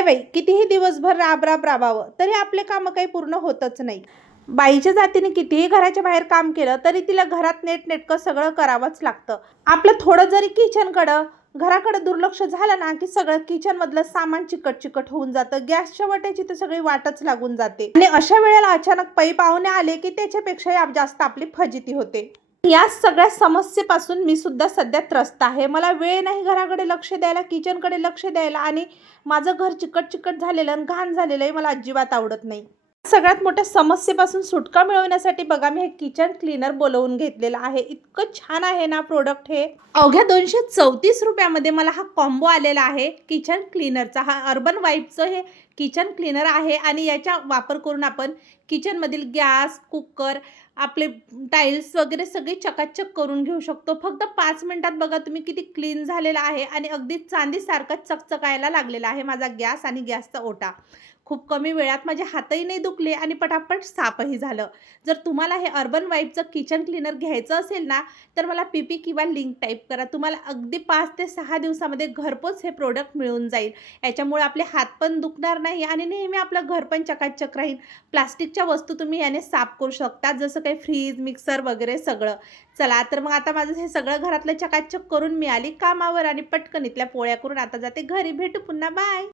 काय बाई, कितीही दिवसभर राब राबावं तरी आपले कामं काही पूर्ण होतच नाही. बाईच्या जातीने कितीही घराच्या बाहेर काम केलं तरी तिला घरात नेटनेटकं सगळं करावंच लागतं. आपलं थोडं जरी घराकडे दुर्लक्ष झालं ना की सगळं किचन मधलं सामान चिकट चिकट होऊन जातं. गॅसच्या वाट्याची तर सगळी वाटच लागून जाते आणि अशा वेळेला अचानक पै पाहुणे आले की त्याच्यापेक्षा जास्त आपली फजिती होते. या सगळ्या समस्येपासून मी सुद्धा सध्या त्रस्त आहे. मला वेळ नाही घराकडे लक्ष द्यायला, किचनकडे लक्ष द्यायला आणि माझं घर चिकट चिकट झालेलं आणि घाण झालेलं आहे मला अजिबात आवडत नाही. सगळ्यात मोठ्या समस्येपासून सुटका मिळवण्यासाठी बघा मी हे किचन क्लीनर बोलवून घेतलेलं आहे. इतकं छान आहे ना प्रोडक्ट हे. अवघ्या 234 रुपयामध्ये मला हा कॉम्बो आलेला आहे किचन क्लीनरचा. हा अर्बन वाईबचं हे किचन क्लीनर आहे आणि याचा वापर करून आपण किचनमधील गॅस, कुकर, आपले टाईल्स वगैरे सगळे चकाचक करून घेऊ शकतो. फक्त 5 मिनिटात बघा तुम्ही किती क्लीन झालेला आहे आणि अगदी चांदीसारखा चकचकायला लागलेला आहे माझा गॅस आणि गॅसचा ओटा. खूप कमी वेळात माझे हातही नाही दुखले आणि पटापट साफही झालं. जर तुम्हाला हे अर्बन वाईबचं किचन क्लीनर घ्यायचं असेल ना तर मला PP किंवा लिंक टाईप करा. तुम्हाला अगदी 5 ते 6 दिवसामध्ये घरपोच हे प्रोडक्ट मिळून जाईल. याच्यामुळे आपले हात पण दुखणार नाही आणि नेहमी आपलं घर पण चकाचक राहील. प्लास्टिकच्या वस्तू तुम्ही याने साफ करू शकता, जसं काही फ्रीज, मिक्सर वगैरे सगळं. चला तर मग आता माझं हे सगळं घरातलं चकाचक करून मी आली कामावर आणि पटकन इथल्या पोळ्या करून आता जाते घरी. भेटू पुन्हा. बाय.